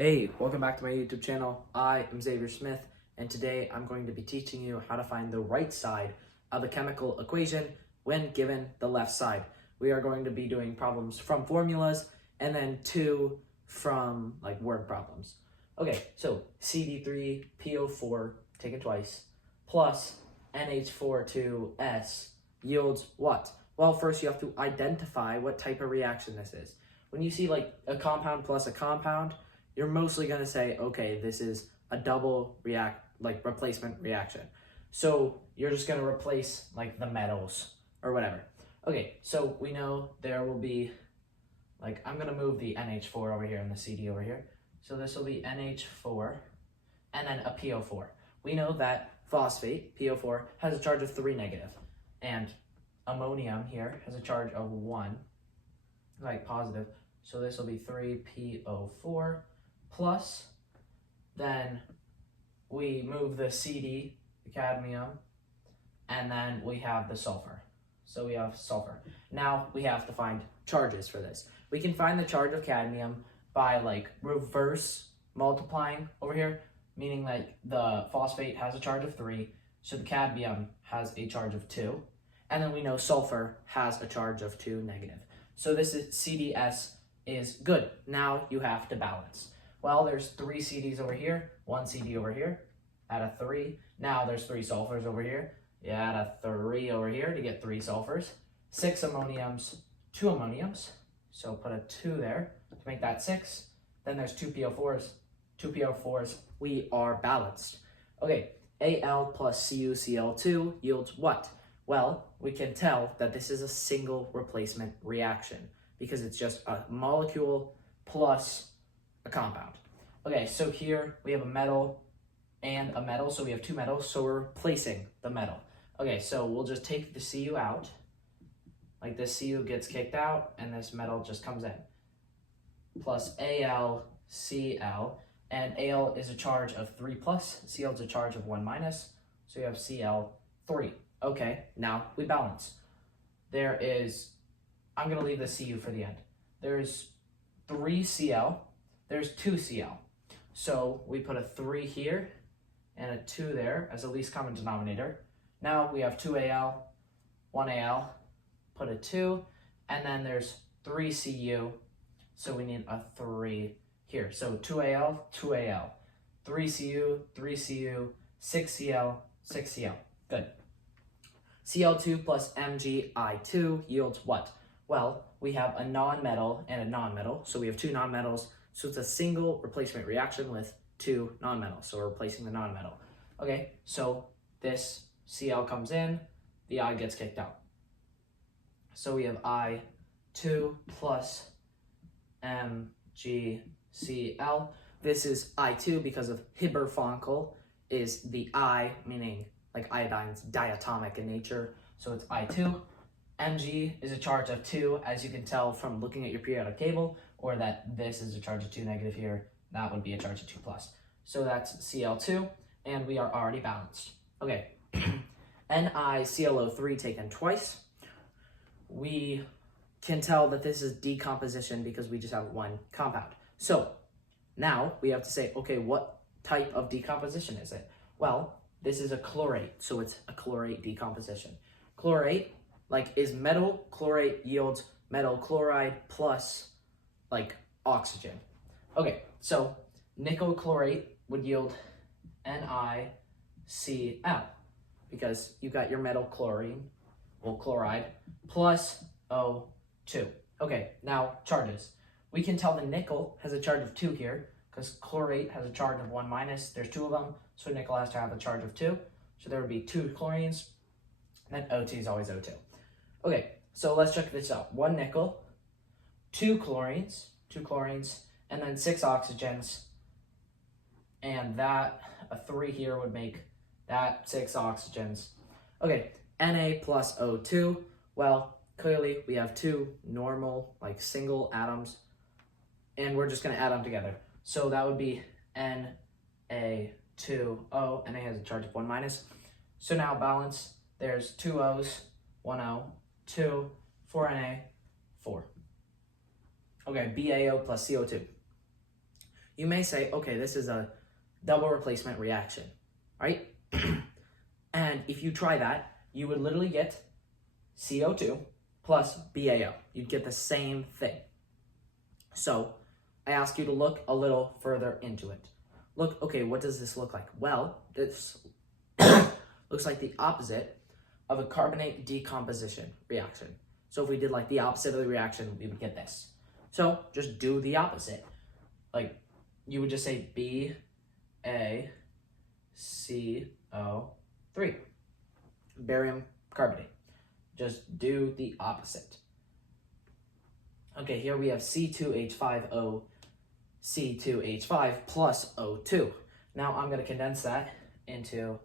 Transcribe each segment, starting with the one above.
Hey, welcome back to my YouTube channel. I am Xavier Smith, and today I'm going to be teaching you how to find the right side of a chemical equation when given the left side. We are going to be doing problems from formulas and then two from word problems. Okay, so CD3PO4 taken twice plus NH42S yields what? Well, first you have to identify what type of reaction this is. When you see a compound plus a compound, you're mostly going to say, okay, this is a double replacement reaction. So you're just going to replace the metals or whatever. Okay, so we know there will be, I'm going to move the NH4 over here and the CD over here. So this will be NH4 and then a PO4. We know that phosphate, PO4, has a charge of 3 negative. And ammonium here has a charge of 1, positive. So this will be 3PO4 plus, then we move the CD, the cadmium, and then we have the sulfur. So we have sulfur. Now we have to find charges for this. We can find the charge of cadmium by reverse multiplying over here, meaning the phosphate has a charge of 3, so the cadmium has a charge of 2, and then we know sulfur has a charge of 2 negative. So this is CDS is good. Now you have to balance. Well, there's 3 CDs over here, 1 CD over here, add a 3. Now there's 3 sulfurs over here. You add a 3 over here to get 3 sulfurs. 6 ammoniums, 2 ammoniums. So put a 2 there to make that 6. Then there's 2 PO4s. 2 PO4s, we are balanced. Okay, Al plus CuCl2 yields what? Well, we can tell that this is a single replacement reaction because it's just a molecule plus a compound. Okay, so here we have a metal and a metal, so we have 2 metals, so we're replacing the metal. Okay, so we'll just take the Cu out, this Cu gets kicked out, and this metal just comes in. Plus AlCl, and Al is a charge of 3 plus, Cl is a charge of 1 minus, so you have Cl3. Okay, now we balance. I'm gonna leave the Cu for the end. There's 3 Cl, there's 2 Cl. So we put a 3 here and a 2 there as the least common denominator. Now we have 2 Al, 1 Al, put a 2, and then there's 3 Cu, so we need a 3 here. So 2 Al, 2 Al, 3 Cu, 3 Cu, 6 Cl, 6 Cl. Good. Cl2 plus Mgi2 yields what? Well, we have a non-metal and a non-metal, so we have 2 non-metals, so it's a single replacement reaction with 2 non-metals, so we're replacing the non-metal. Okay, so this Cl comes in, the I gets kicked out. So we have I2 plus MgCl. This is I2 because of Hibber-Fonkel is the I, meaning iodine's diatomic in nature, so it's I2. Mg is a charge of 2, as you can tell from looking at your periodic table, or that this is a charge of 2 negative here, that would be a charge of 2 plus. So that's Cl2, and we are already balanced. Okay, NiClO3 taken twice. We can tell that this is decomposition because we just have 1 compound. So now we have to say, okay, what type of decomposition is it? Well, this is a chlorate, so it's a chlorate decomposition. Chlorate, is metal, chlorate yields metal chloride plus, oxygen. Okay, so nickel chlorate would yield NiCl, because you got your metal chloride, plus O2. Okay, now charges. We can tell the nickel has a charge of 2 here, because chlorate has a charge of 1 minus. There's 2 of them, so nickel has to have a charge of 2. So there would be 2 chlorines, and then O2 is always O2. Okay, so let's check this out. 1 nickel, 2 chlorines, and then 6 oxygens, and that, a 3 here would make that 6 oxygens. Okay, Na plus O2, well, clearly we have 2 normal, single atoms, and we're just gonna add them together. So that would be Na2O, Na has a charge of 1 minus. So now balance, there's 2 O's, 1 O, 2, 4 Na, 4. Okay, BaO plus CO2. you may say, okay, this is a double replacement reaction, right? And if you try that, you would literally get CO2 plus BaO. You'd get the same thing. So I ask you to look a little further into it. Look, okay, what does this look like? Well, this looks like the opposite of a carbonate decomposition reaction. So if we did like the opposite of the reaction, we would get this. So just do the opposite. Like you would just say BaCO3, barium carbonate. Just do the opposite. Okay, here we have C2H5O, C2H5 plus O2. Now I'm going to condense that into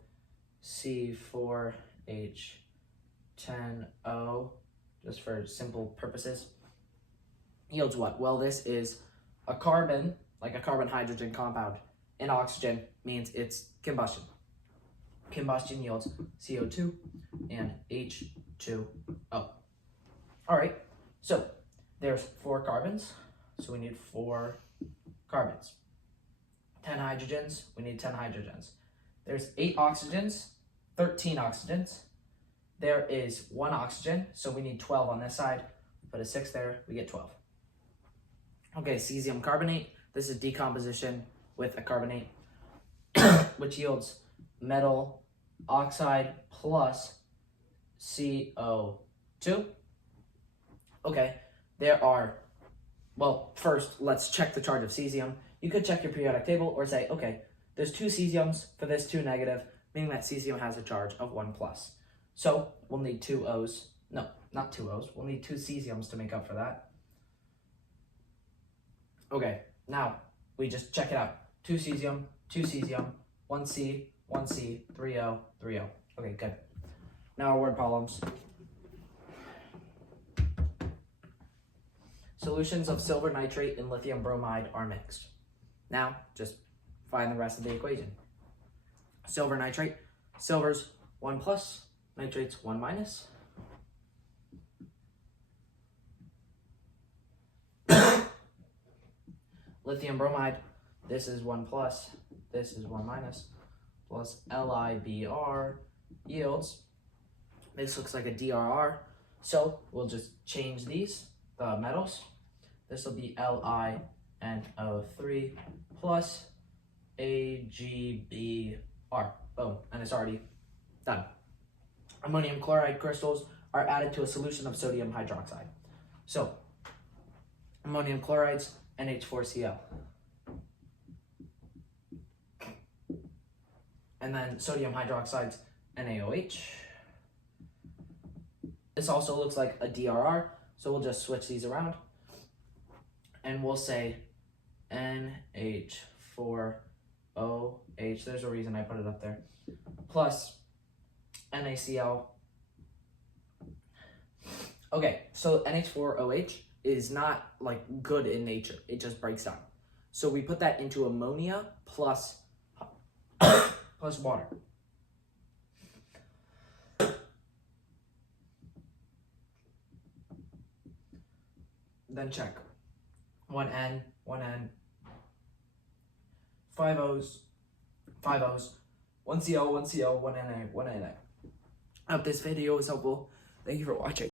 C4H10O, just for simple purposes. Yields what? Well, this is a carbon, like a carbon-hydrogen compound, and oxygen means it's combustion. Combustion yields CO2 and H2O. All right, so there's 4 carbons, so we need 4 carbons. 10 hydrogens, we need 10 hydrogens. There's 8 oxygens, 13 oxygens. There is 1 oxygen, so we need 12 on this side. Put a 6 there, we get 12. Okay, cesium carbonate. This is decomposition with a carbonate, which yields metal oxide plus CO2. Okay, there are, well, first, let's check the charge of cesium. You could check your periodic table or say, okay, there's 2 cesiums for this 2 negative, meaning that cesium has a charge of 1 plus. So we'll need 2 O's. No, not 2 O's. We'll need 2 cesiums to make up for that. Okay, now we just check it out. 2 cesium, 1 C, 3 O, 3 O. Okay, good. Now our word problems. Solutions of silver nitrate and lithium bromide are mixed. Now, just find the rest of the equation. Silver nitrate, silver's 1 plus, nitrate's 1 minus. Lithium bromide, this is 1 plus, this is 1 minus, plus LiBr yields. This looks like a DRR, so we'll just change these, the metals. This will be LiNO3 plus AgBr. Boom, and it's already done. Ammonium chloride crystals are added to a solution of sodium hydroxide. So, ammonium chloride's NH4Cl. And then sodium hydroxide's NaOH. This also looks like a DRR, so we'll just switch these around. And we'll say NH4OH, there's a reason I put it up there, plus NaCl. Okay, so NH4OH is not like good in nature, it just breaks down. So we put that into ammonia plus plus water. Then check. 1N, 5 O's, 5 O's, 1 Cl, 1 Cl, 1 Na, 1 Na. I hope this video was helpful. Thank you for watching.